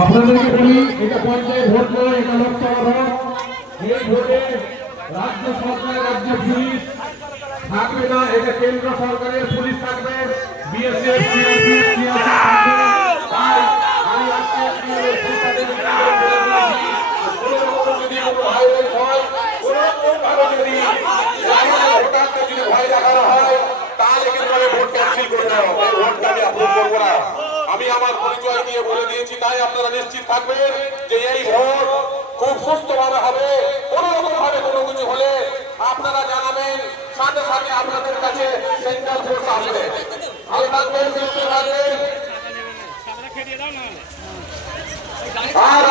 আপনাদেরকে বলি, এটা পঞ্চায়েত ভোট নয়, এটা লোকসভা ভোট। এই ভোটে রাজ্য সরকার, রাজ্য পুলিশ থাকবে না, এটা কেন্দ্র সরকারের পুলিশ থাকবে, বিএসএফ, সিআরপিএফ থাকবে। তাই আমি আজকে যদি কোনো ভাইরাস হয়, যদি ভয় দেখানো হয়, তাহলে কিন্তু আমি ভোট ক্যান্সেল করে দেবো। ভোটটা আমি অ্যাপ্রুভ করবো না। আমি আমার পরিচয় দিয়ে বলে দিয়েছি, তাই আপনারা নিশ্চিত থাকবেন যে এই ভোট খুব সুস্থভাবে হবে। কোনো রকম ভাবে কোনো কিছু হলে আপনারা জানাবেন, সাথে সাথে আপনাদের কাছে সেন্ট্রাল ফোর্স আসবে। ভালো থাকবেন, সুস্থ থাকবেন। আর